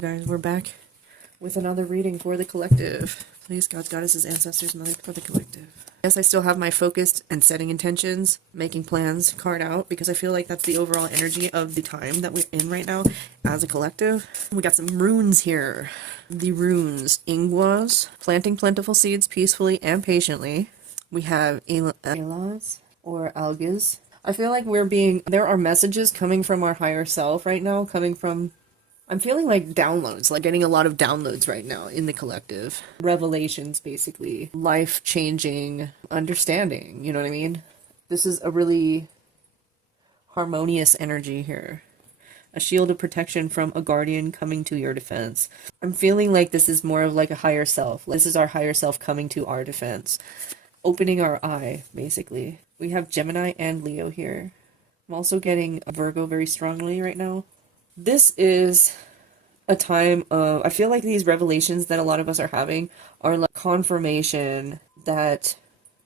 Guys, we're back with another reading for the collective. Please, gods, goddesses, ancestors, mother, for the collective. Yes, I still have my focused and setting intentions, making plans card out, because I feel like that's the overall energy of the time that we're in right now as a collective. We got some runes here. The runes: Ingwas, planting plentiful seeds peacefully and patiently. We have Elas or Algas. I feel like there are messages coming from our higher self right now, I'm feeling like downloads, like getting a lot of downloads right now in the collective. Revelations, basically. Life-changing understanding, you know what I mean? This is a really harmonious energy here. A shield of protection from a guardian coming to your defense. I'm feeling like this is more of like a higher self. This is our higher self coming to our defense. Opening our eye, basically. We have Gemini and Leo here. I'm also getting Virgo very strongly right now. This is a time of, I feel like these revelations that a lot of us are having are like confirmation that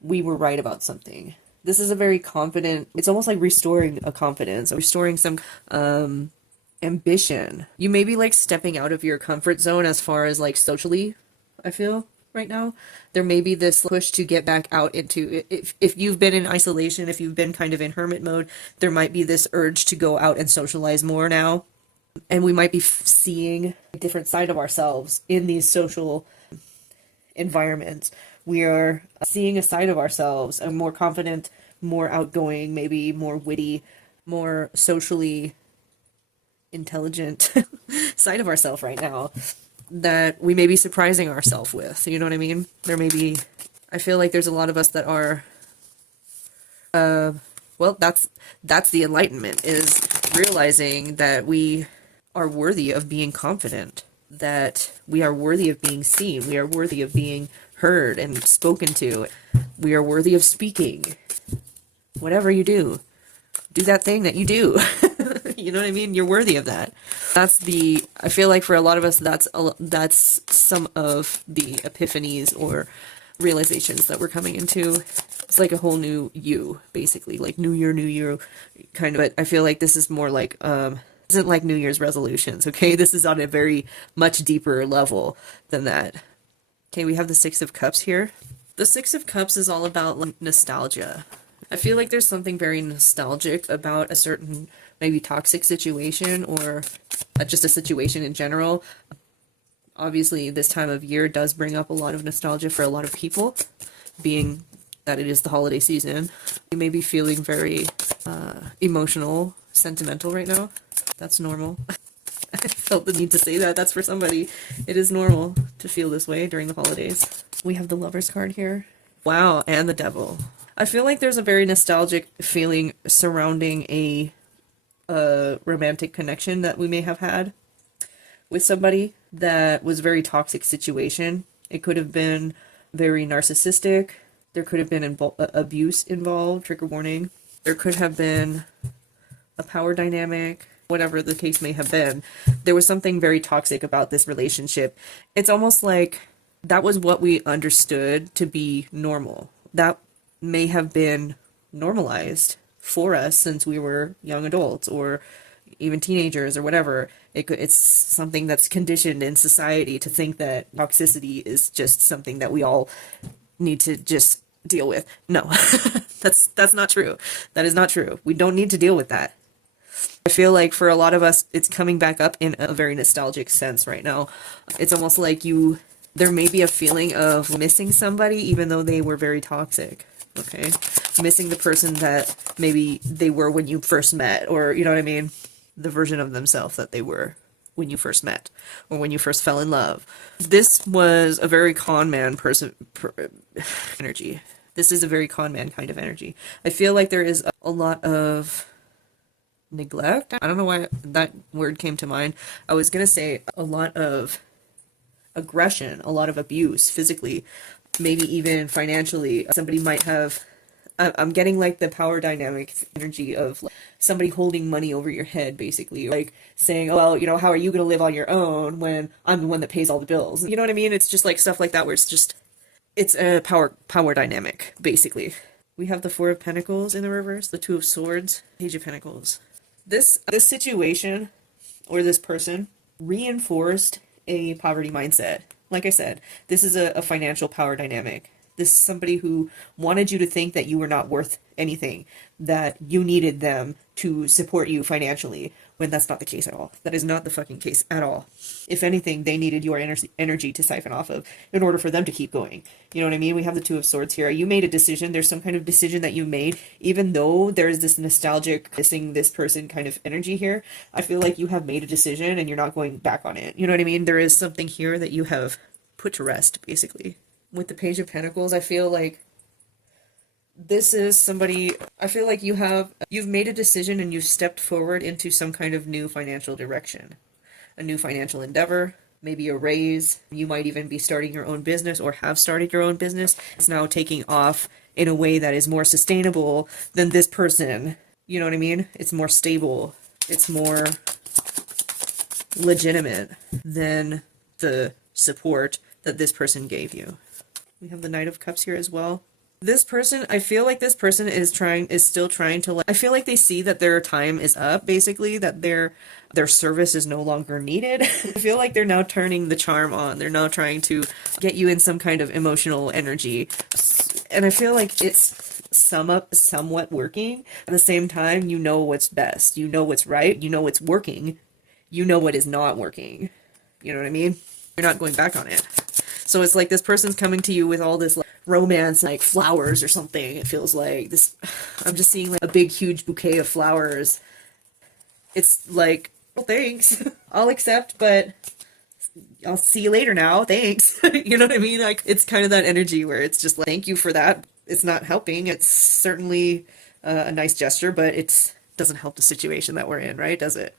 we were right about something. This is a very confident, it's almost like restoring a confidence, or restoring some ambition. You may be like stepping out of your comfort zone as far as like socially, I feel. Right now there may be this push to get back out into, if you've been in isolation, if you've been kind of in hermit mode, there might be this urge to go out and socialize more now, and we might be seeing a different side of ourselves in these social environments. We are seeing a side of ourselves, a more confident, more outgoing, maybe more witty, more socially intelligent side of ourselves right now, that we may be surprising ourselves with, you know what I mean? I feel like there's a lot of us that are, well, that's the enlightenment, is realizing that we are worthy of being confident, that we are worthy of being seen, we are worthy of being heard and spoken to, we are worthy of speaking. Whatever you do that thing that you do. You know what I mean? You're worthy of that. I feel like for a lot of us, that's some of the epiphanies or realizations that we're coming into. It's like a whole new you, basically, like new year, kind of. But I feel like this is more like, isn't like New Year's resolutions, okay? This is on a very much deeper level than that. Okay, we have the Six of Cups here. The Six of Cups is all about like nostalgia. I feel like there's something very nostalgic about a certain maybe toxic situation, or just a situation in general. Obviously, this time of year does bring up a lot of nostalgia for a lot of people, being that it is the holiday season. You may be feeling very emotional, sentimental right now. That's normal. I felt the need to say that. That's for somebody. It is normal to feel this way during the holidays. We have the Lover's card here. Wow, and the Devil. I feel like there's a very nostalgic feeling surrounding a romantic connection that we may have had with somebody that was a very toxic situation. It could have been very narcissistic. There could have been abuse involved, trigger warning. There could have been a power dynamic, whatever the case may have been. There was something very toxic about this relationship. It's almost like that was what we understood to be normal. That may have been normalized for us since we were young adults or even teenagers or whatever. It's something that's conditioned in society to think that toxicity is just something that we all need to just deal with. No, that's not true. That is not true. We don't need to deal with that. I feel like for a lot of us, it's coming back up in a very nostalgic sense right now. It's almost like there may be a feeling of missing somebody, even though they were very toxic. Okay, missing the person that maybe they were when you first met, or you know what I mean, the version of themselves that they were when you first met or when you first fell in love. This was a very con man energy. This is a very con man kind of energy. I feel like there is a lot of neglect. I don't know why that word came to mind. I was gonna say a lot of aggression, a lot of abuse physically, maybe even financially. Somebody might have, I'm getting like the power dynamic energy of like somebody holding money over your head, basically, like saying, oh, well, you know, how are you going to live on your own when I'm the one that pays all the bills? You know what I mean? It's just like stuff like that where it's a power dynamic, basically. We have the Four of Pentacles in the reverse, the Two of Swords, Page of Pentacles. This situation or this person reinforced a poverty mindset. Like I said, this is a financial power dynamic. This is somebody who wanted you to think that you were not worth anything, that you needed them to support you financially, when that's not the case at all. That is not the fucking case at all. If anything, they needed your energy to siphon off of in order for them to keep going. You know what I mean? We have the Two of Swords here. You made a decision. There's some kind of decision that you made, even though there's this nostalgic missing this person kind of energy here. I feel like you have made a decision and you're not going back on it. You know what I mean? There is something here that you have put to rest, basically. With the Page of Pentacles, I feel like this is somebody, I feel like you've made a decision and you've stepped forward into some kind of new financial direction, a new financial endeavor, maybe a raise. You might even be starting your own business or have started your own business. It's now taking off in a way that is more sustainable than this person. You know what I mean? It's more stable. It's more legitimate than the support that this person gave you. We have the Knight of Cups here as well. This person, I feel like this person is still trying to, I feel like they see that their time is up, basically, that their service is no longer needed. I feel like they're now turning the charm on. They're now trying to get you in some kind of emotional energy. And I feel like it's somewhat working. At the same time, you know what's best. You know what's right. You know what's working. You know what is not working. You know what I mean? You're not going back on it. So it's like this person's coming to you with all this like romance, like flowers or something. It feels like this, I'm just seeing like a big, huge bouquet of flowers. It's like, well, thanks. I'll accept, but I'll see you later now. Thanks. You know what I mean? Like, it's kind of that energy where it's just like, thank you for that. It's not helping. It's certainly a nice gesture, but it doesn't help the situation that we're in, right? Does it?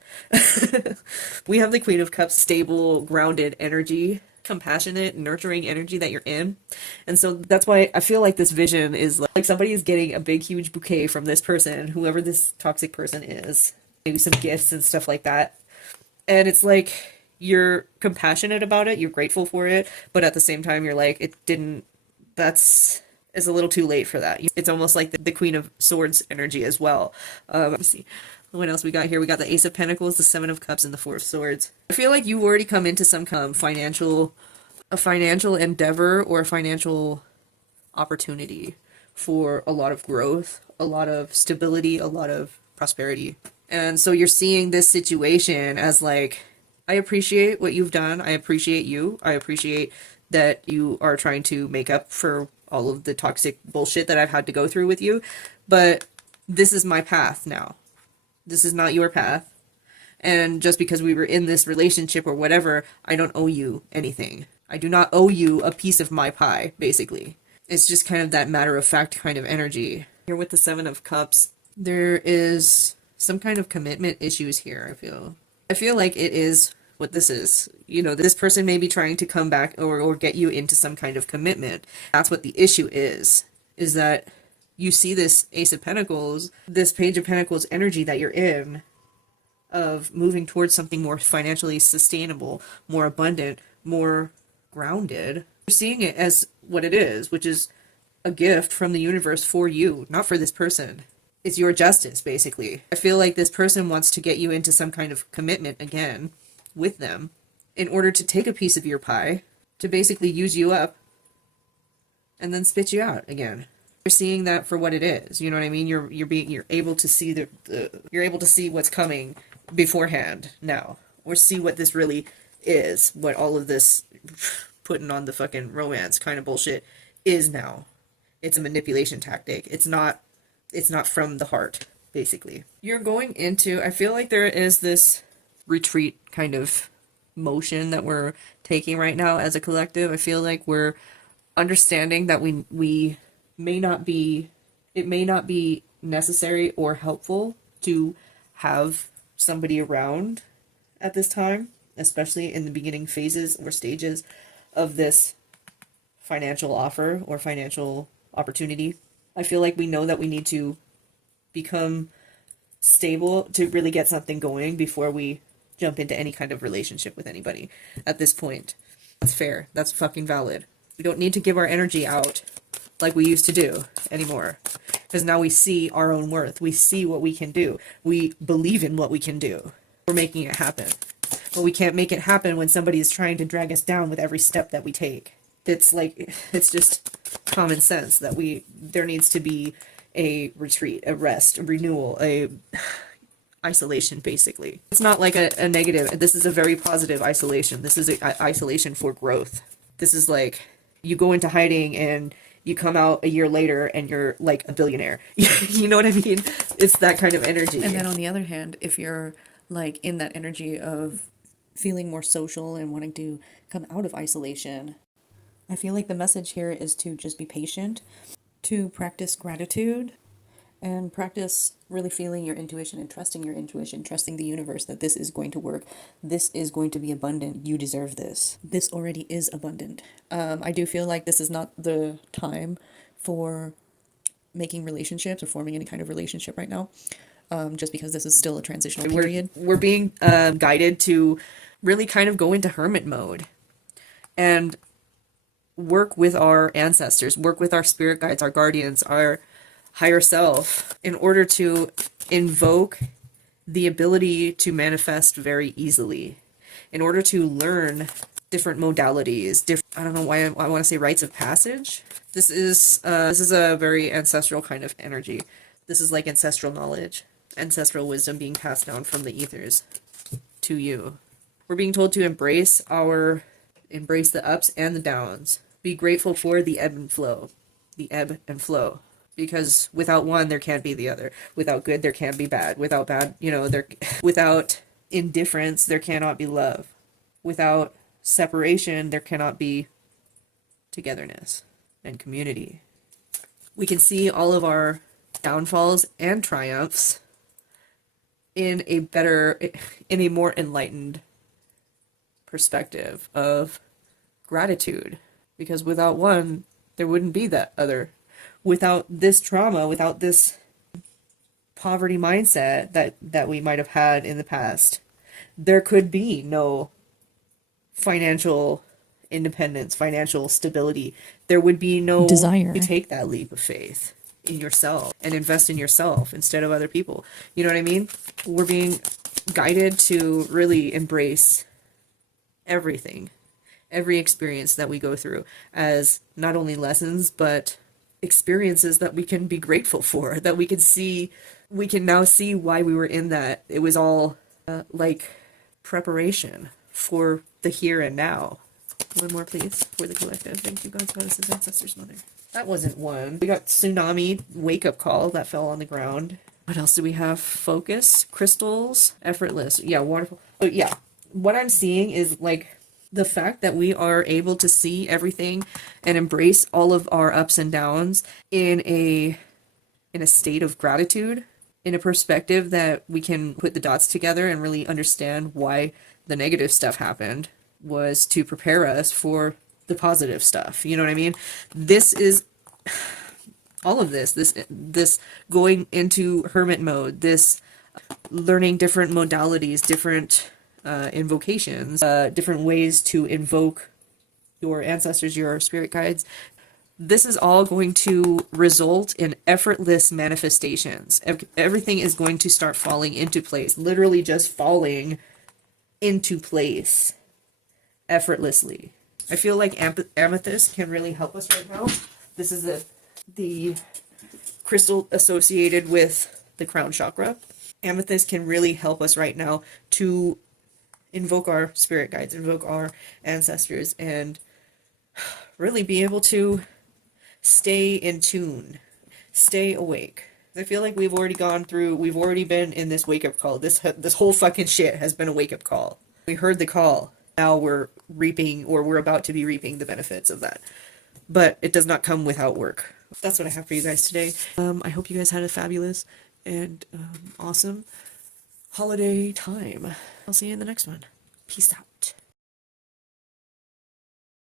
We have the Queen of Cups, stable, grounded energy, compassionate, nurturing energy that you're in. And so that's why I feel like this vision is like somebody is getting a big, huge bouquet from this person, whoever this toxic person is, maybe some gifts and stuff like that. And it's like, you're compassionate about it, you're grateful for it, but at the same time, you're like, it's a little too late for that. It's almost like the Queen of Swords energy as well. Let me see. What else we got here? We got the Ace of Pentacles, the Seven of Cups, and the Four of Swords. I feel like you've already come into some kind of financial endeavor or a financial opportunity for a lot of growth, a lot of stability, a lot of prosperity. And so you're seeing this situation as like, I appreciate what you've done. I appreciate you. I appreciate that you are trying to make up for all of the toxic bullshit that I've had to go through with you. But this is my path now. This is not your path. And just because we were in this relationship or whatever, I don't owe you anything. I do not owe you a piece of my pie, basically. It's just kind of that matter-of-fact kind of energy. Here with the Seven of Cups, there is some kind of commitment issues here, I feel like it is what this is. You know, this person may be trying to come back or get you into some kind of commitment. That's what the issue is that you see this Ace of Pentacles, this Page of Pentacles energy that you're in, of moving towards something more financially sustainable, more abundant, more grounded. You're seeing it as what it is, which is a gift from the universe for you, not for this person. It's your justice, basically. I feel like this person wants to get you into some kind of commitment again with them in order to take a piece of your pie, to basically use you up, and then spit you out again. You're seeing that for what it is. You know what I mean? You're able to see you're able to see what's coming beforehand now, or see what this really is, what all of this putting on the fucking romance kind of bullshit is now. It's a manipulation tactic. It's not from the heart, basically. You're going into, I feel like there is this retreat kind of motion that we're taking right now as a collective. I feel like we're understanding that we may not be necessary or helpful to have somebody around at this time, especially in the beginning phases or stages of this financial offer or financial opportunity. I feel like we know that we need to become stable to really get something going before we jump into any kind of relationship with anybody at this point. That's fair. That's fucking valid. We don't need to give our energy out like we used to do anymore, because now we see our own worth. We see what we can do. We believe in what we can do. We're making it happen. but we can't make it happen when somebody is trying to drag us down with every step that we take. It's like, it's just common sense that there needs to be a retreat, a rest, a renewal, a isolation, basically. It's not like a negative. This is a very positive isolation. This is a isolation for growth. This is like, you go into hiding and you come out a year later and you're like a billionaire. You know what I mean? It's that kind of energy. And then on the other hand, if you're like in that energy of feeling more social and wanting to come out of isolation, I feel like the message here is to just be patient, to practice gratitude, and practice really feeling your intuition and trusting your intuition, trusting the universe that this is going to work. This is going to be abundant. You deserve this. This already is abundant. I do feel like this is not the time for making relationships or forming any kind of relationship right now, just because this is still a transitional period. We're being guided to really kind of go into hermit mode and work with our ancestors, work with our spirit guides, our guardians, our higher self, in order to invoke the ability to manifest very easily, in order to learn different modalities, I don't know why I want to say rites of passage. This is a very ancestral kind of energy. This is like ancestral knowledge, ancestral wisdom being passed down from the ethers to you. We're being told to embrace the ups and the downs. Be grateful for the ebb and flow. The ebb and flow. Because without one, there can't be the other. Without good, there can't be bad. Without bad, without indifference, there cannot be love. Without separation, there cannot be togetherness and community. We can see all of our downfalls and triumphs in a more enlightened perspective of gratitude. Because without one, there wouldn't be that other. Without this trauma, without this poverty mindset that we might have had in the past, there could be no financial independence, financial stability. There would be no desire to take that leap of faith in yourself and invest in yourself instead of other people. You know what I mean? We're being guided to really embrace everything, every experience that we go through as not only lessons, but experiences that we can be grateful for, that we can now see why we were in that. It was all like preparation for the here and now. One more, please, for the collective. Thank you, God's goddesses, ancestors, mother. That wasn't one. We got tsunami, wake up call that fell on the ground. What else do we have? Focus, crystals, effortless. Yeah, wonderful. So yeah, what I'm seeing is like the fact that we are able to see everything and embrace all of our ups and downs in a state of gratitude, in a perspective that we can put the dots together and really understand why the negative stuff happened, was to prepare us for the positive stuff. You know what I mean? This is all of this going into hermit mode, this learning different modalities, different invocations, different ways to invoke your ancestors, your spirit guides. This is all going to result in effortless manifestations. Everything is going to start falling into place, literally just falling into place effortlessly. I feel like amethyst can really help us right now. This is the crystal associated with the crown chakra. Amethyst can really help us right now to invoke our spirit guides, invoke our ancestors, and really be able to stay in tune, stay awake. I feel like we've already been in this wake-up call. This whole fucking shit has been a wake-up call. We heard the call. Now we're about to be reaping the benefits of that. But it does not come without work. That's what I have for you guys today. I hope you guys had a fabulous and awesome holiday time. I'll see you in the next one. Peace out.